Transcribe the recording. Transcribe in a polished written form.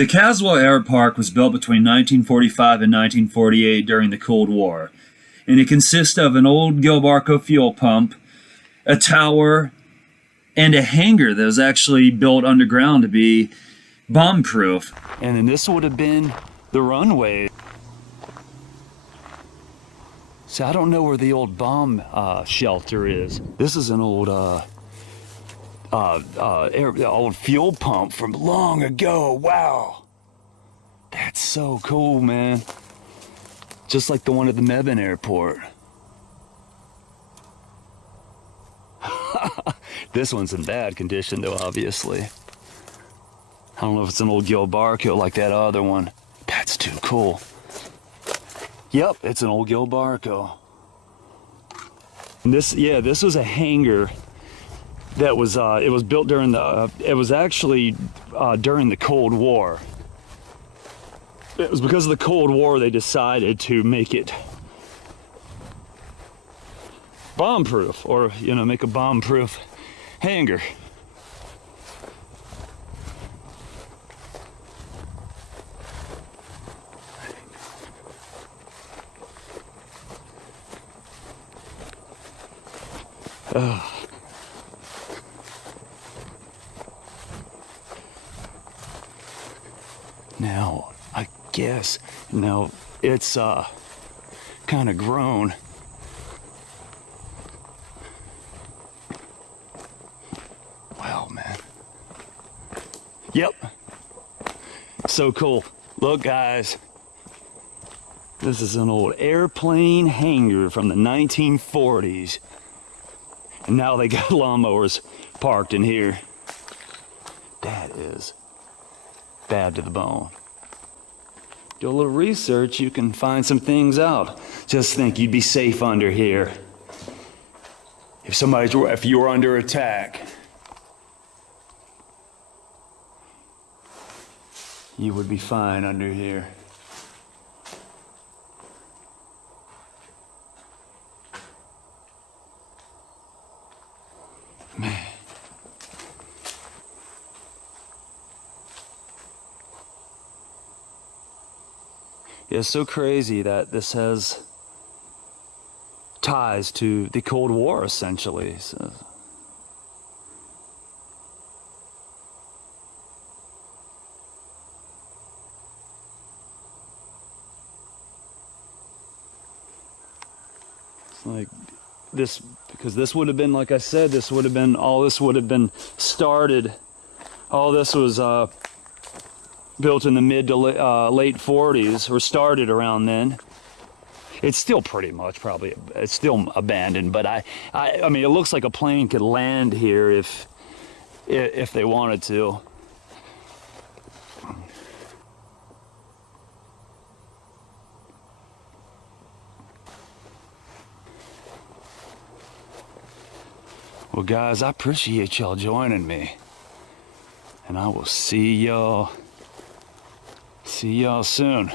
The Caswell Air Park was built between 1945 and 1948 during the Cold War, and it consists of an old Gilbarco fuel pump, a tower, and a hangar that was actually built underground to be bomb-proof. And then this would have been the runway. So I don't know where the old bomb shelter is. This is an old old fuel pump from long ago. Wow, that's so cool, man. Just like the one at the Mebane Airport. This one's in bad condition though, obviously. I don't know if it's an old Gilbarco like that other one. That's too cool. Yep, it's an old Gilbarco. And this was a hangar that was it was built during the it was actually during the Cold War. It was because of the Cold War they decided to make it bomb-proof, or make a bomb-proof hangar. Now, I guess, it's kind of grown. Wow, man. Yep. So cool. Look, guys. This is an old airplane hangar from the 1940s. And now they got lawnmowers parked in here. That is bad to the bone. Do a little research, you can find some things out. Just think, you'd be safe under here. If you were under attack, you would be fine under here. Man. It's so crazy that this has ties to the Cold War, essentially. So. It's like this, because this would have been, like I said, this would have been started. All this was built in the mid to late 40s, or started around then. It's still pretty much probably, it's still abandoned, but I mean, it looks like a plane could land here if they wanted to. Well, guys, I appreciate y'all joining me, and I will see y'all soon.